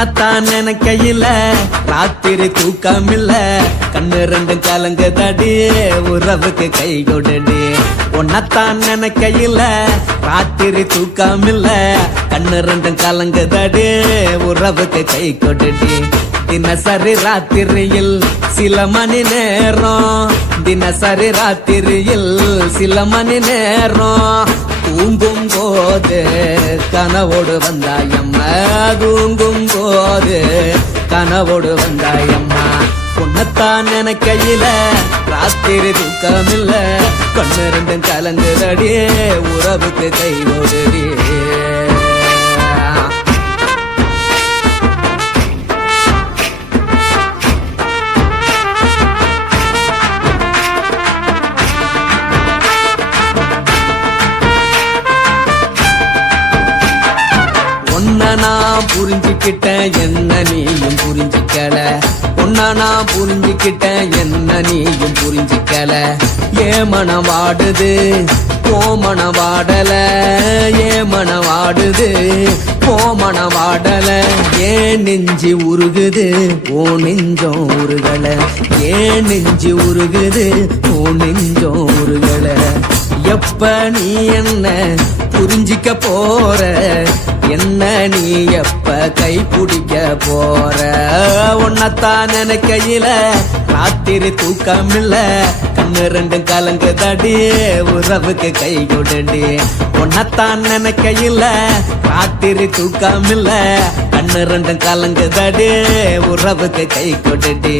உன்னத்தான் நினைக்கையில ராத்திரி தூக்கமில்ல கண்ணு ரெண்டும் கலங்குதடி உறவுக்கு கை கொடுடி உன்னத்தான் நினைக்கையில ராத்திரி தூக்கமில்ல கண்ணு ரெண்டும் கலங்குதடி உறவுக்கு கை கொடுடி தினசரி ராத்திரியில் சில மணி நேரம் தினசரி ராத்திரியில் சில மணி நேரம் தூங்கும் போது கனவோடு வந்தாயம்மா தூங்கும் போது கனவோடு வந்தாயம்மா உன்னத்தான் நினைக்கையில ராத்திரி தூக்கமில்ல கண்ணு ரெண்டும் கலங்குதடி உறவுக்கு கை ஓடுடி நான் புரிஞ்சுக்கிட்டேன் என்ன நீயும் புரிஞ்சுக்கல உன்ன நான் புரிஞ்சுக்கிட்டேன் என்ன நீயும் புரிஞ்சுக்கல ஏன் மனம் வாடுது போ மனம் வாடல ஏன் மனம் வாடுது போ மனம் வாடல ஏன் நெஞ்சு உருகுது ஓ நெஞ்சம் உருகல ஏன் நெஞ்சு உருகுது ஓ நெஞ்சம் உருகல எப்ப நீ என்ன புரிஞ்சிக்க போற என்ன நீ எப்ப கை பிடிக்க போற உன்னத்தான் நினைக்கையில ராத்திரி தூக்கமில்ல கண்ணு ரெண்டும் கலங்குதடி உறவுக்கு கை கொடுடி உன்னத்தான் நினைக்கையில ராத்திரி தூக்கமில்ல கண்ணு ரெண்டும் கலங்குதடி உறவுக்கு கை கொடுடி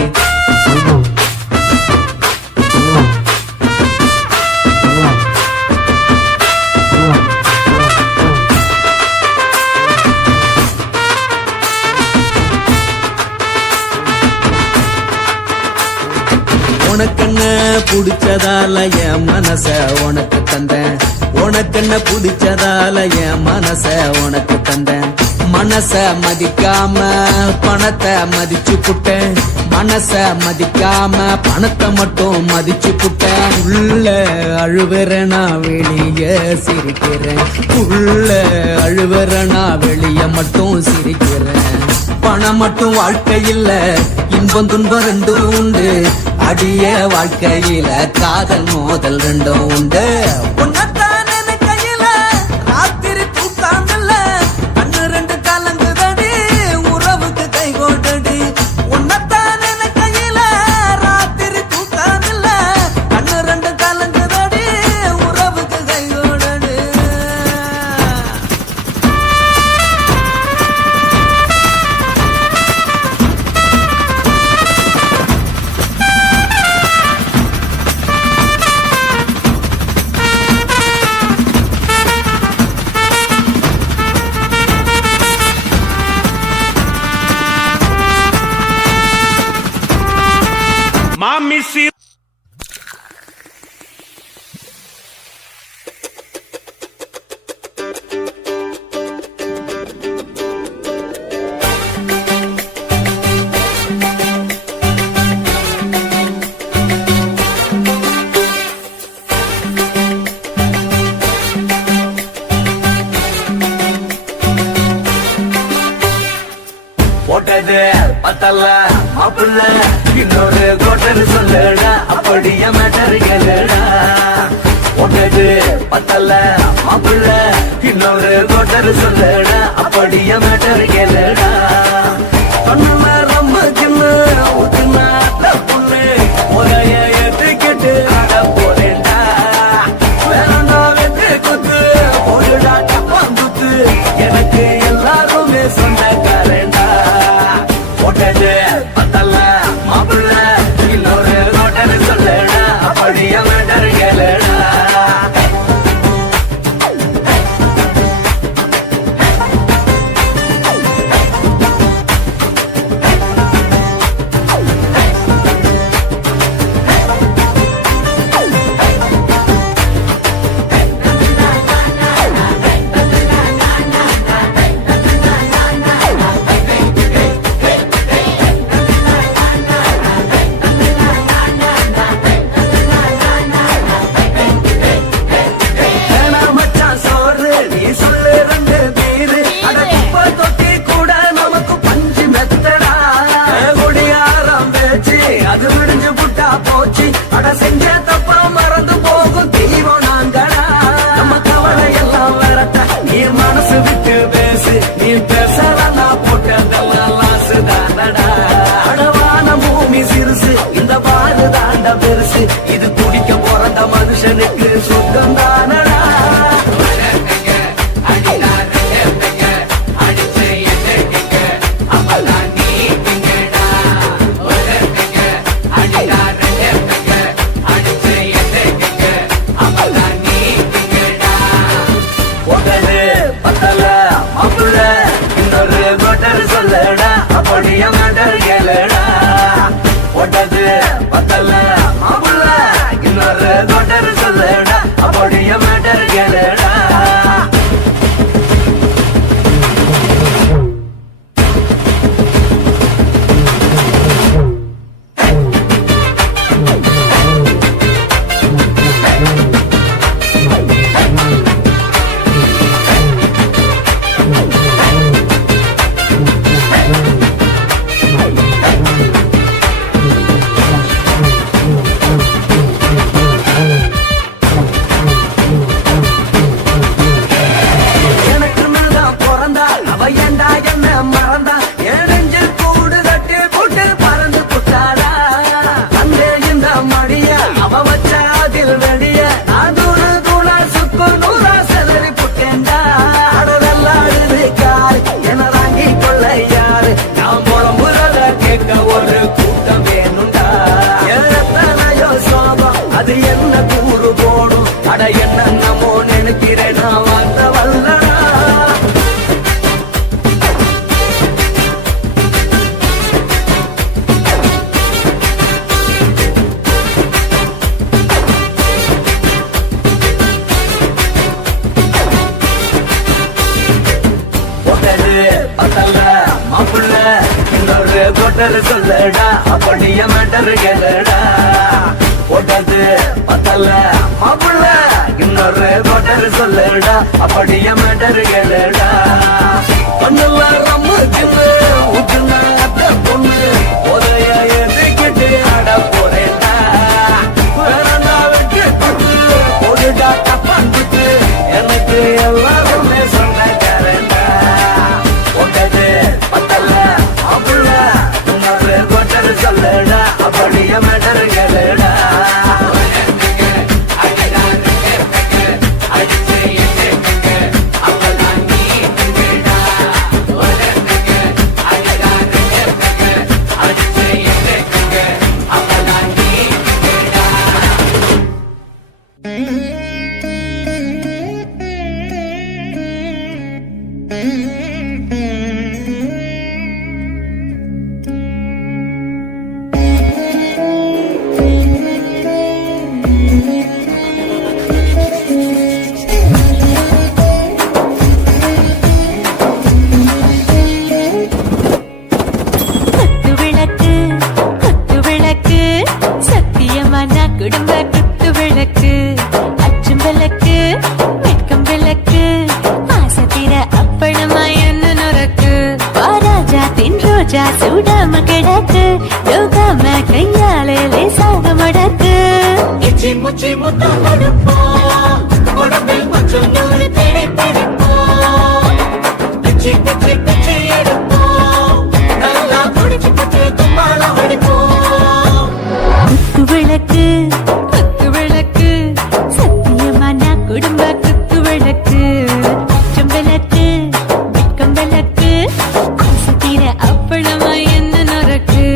உனக்கென்ன பிடிச்சதால என் மனச உனக்கு தந்தேன் உனக்கென்ன பிடிச்சதால என் மனச உனக்கு தந்தேன் மனச மதிக்காம பணத்தை மதிச்சு புட்டேன் மனச மதிக்காம பணத்தை மட்டும் மதிச்சு புட்டேன் உள்ள அழுவுறனா வெளிய சிரிக்கிறேன் உள்ள அழுவுறனா வெளிய மட்டும் சிரிக்கிறேன் பணம் மட்டும் வாழ்க்கையில் இன்பம் துன்பம் ரெண்டும் உண்டு அடிய வாழ்க்கையில காதல் மோதல் ரெண்டும் உண்டு உன்னத்தான் நினைக்கையில ராத்திரி தூக்கமில்ல கண்ணு ரெண்டு கலங்குதடி உறவுக்கு கை கோட்டடி உன்னத்தான் நினைக்கையில ராத்திரி தூக்கமில்ல கண்ணு ரெண்டு கலங்குதடி உறவுக்கு கை கோட்டடி Mommy, see. போட்டது பத்தல மாப்பிள்ள இன்னொரு கோட்டர் சொல்லடா அப்படிய மேட்டர் கேளுடா போட்டது பத்தல மாப்பிள்ள இன்னொரு கோட்டர் சொல்லடா அப்படிய மேட்டர் கேளுடா சொன்ன ரம்மக்குன்னு ஊத்துனா பொண்ணு முறைய ஏற்றுக்கிட்டு ஆட போறேன்டா வேறண்டா வெட்டு குத்து போடுடா டப்பாங்குத்து எனக்கு எல்லாருமே சொந்தக்காரண்டா போட்டது பத்தல மாப்பிள்ள இன்னொரு கோட்டர் சொல்லடா அப்படிய மேட்டர் கேளுடா கோட்டர் சொல்லடா அப்படிய மேட்டர் கேளுடா போட்டது பத்தல மாப்பிள்ள இன்னொரு கோட்டர் சொல்லடா அப்படிய மேட்டர் கேளுடா பண்ணுல ரம்மு தின்னு ஊத்துனா அத்த பொண்ணு உதய எதுக்கிட்டு ஆட போறேன்டா வேறண்டா வெட்டி போட்டு போடுடா தப்பாந்துட்டு எனக்கு எல்லாருமே சொன்னக்காரண்டா போட்டது பத்தல மாப்பிள்ள இன்னொரு கோட்டர் சொல்லடா அப்படிய மேட்டர் கேளுடா சூடாம கிடக்கு யோகாம கையாலே லேசாக மடக்கு இச்சி முச்சி முத்தம் கொடுப்போம் உடம்பில் கொஞ்சம் நூறு தேடி பிடிப்போம் பிச்சி பிச்சி பிச்சி எடுப்போம் நல்லா குடிச்சு பிச்சு தும்பாலம் அடிப்போம் குத்து விளக்கு சத்தியமான குடும்ப குத்து விளக்கு அச்சம் விளக்கு வெட்கம் விளக்கு ஆசை தீர அப்பளமா என்ன நொறுக்கு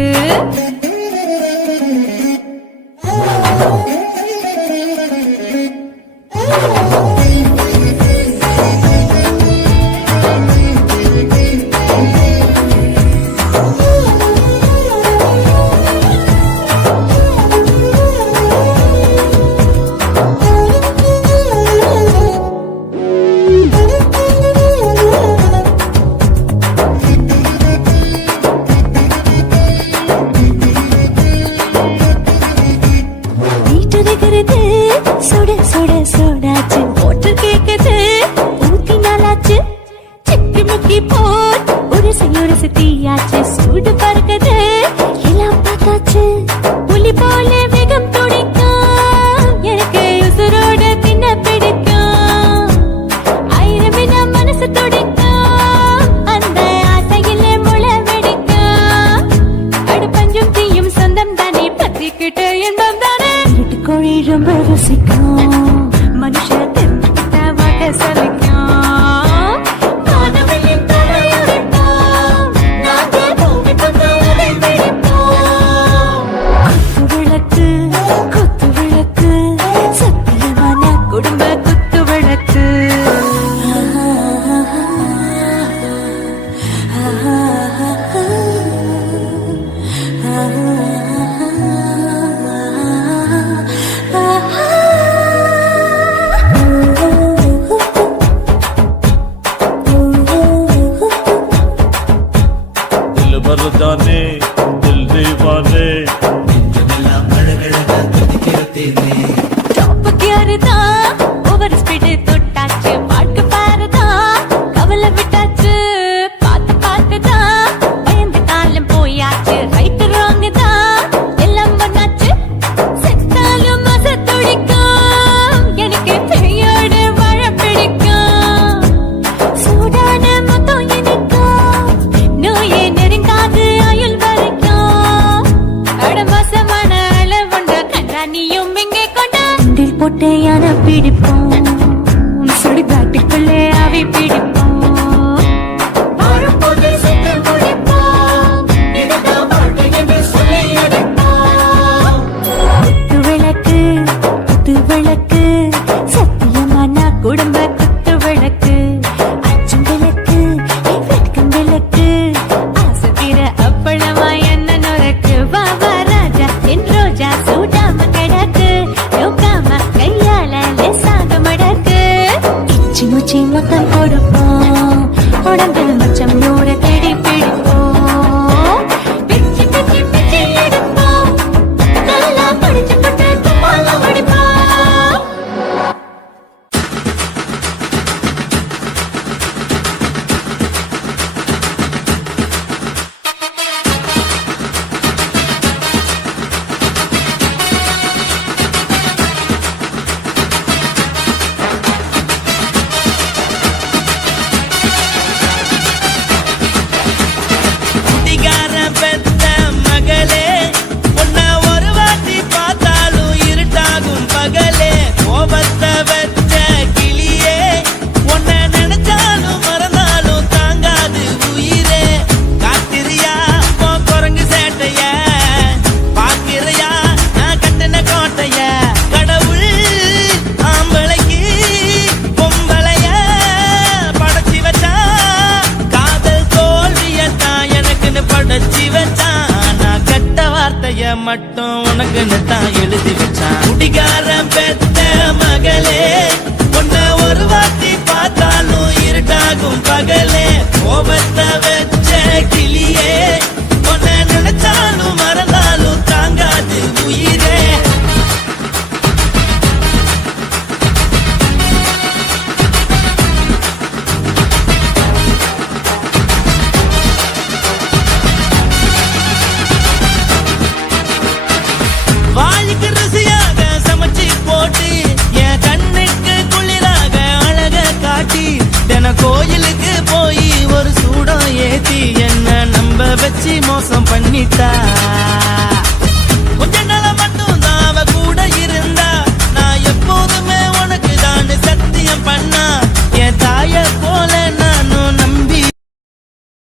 சுட சுட சுடாச்சு போட்டு கேக்குது ஊத்தி நாளாச்சு சிக்கி முக்கி போர் உரசி தீயாச்சு சூடு பறக்குது எல்லாம் பார்த்தாச்சு புலி போல வேகம் துடிக்கும் எனக்கு உசுரோட தின்ன பிடிக்கும் ஆயிரம் மனசு துடிக்கும் அந்த ஆசையில முளை வெடிக்கும் அடுப்பஞ்சும் தீயும் சொந்தம் தானே பத்திக்கிட்டு என்பம் தானே கோழி ரொம்ப ருசிக்கும் மனுஷ தெரிஞ்சுக்கிட்ட வாட்ட சலிக்கும் காதலின் தலையுடைப்போம் நாங்கள் பூமி பந்து அதை வெடிப்போம் குத்து விளக்கு சத்தியமான குடும்ப குத்து விளக்கு मर्दाने दिल दीवाने டாப் கியர்தா ஓவர் ஸ்பீட் தொட்டாச்சு பாட்டு பாருதா கவலை விட்டாச்சு பார்த்து தான் பயந்து காலம் போயாச்சு ரைட் ராங் தான் எல்லாம் பண்ணாச்சு செத்தாலும் மச துடிக்கும் எனக்கு பெரியோட வாழ பிடிக்கும் சூடான மொத்தம் எனக்கும் நோயே நெருங்காது ஆயுள் வரைக்கும் அடமசமான அளவுண்ட கண்டா நீயும் இங்கே கொண்டா போட்டு யானை பிடிப்போம் சுடுகாட்டுக்குள்ளே அவை பிடிப்போம் வாழும்போது சுட்டு முடிப்போம் இதுதான் வாழ்க்கை என்று சொல்லி அடிப்போம் குத்து விளக்கு சத்தியமான குடும்ப குத்து விளக்கு அச்சம் விளக்கு வெட்கம் விளக்கு ஆசை தீர அப்பளமா என்ன நொறுக்கு வாவா ராஜா என் ரோஜா சூடாம கிடக்கு யோகாம கையால லேசாக தாரம் பெத்த மகளே உன்னை ஒரு வாட்டி பார்த்தாலும் இருட்டாகும் பகலே கோபத்தை வச்ச கிளியே உன்னை நினைச்சாலும் மறந்தாலும் தாங்காது உயிரே வாய்க்கு ருசியாக சமைச்சு போட்டு என் கண்ணுக்கு குளிராக அழக காட்டி தின கோயிலுக்கு போய் ஒரு சூடம் ஏத்தி என்ன நம்ப வச்சு மோசம் பண்ணிட்டா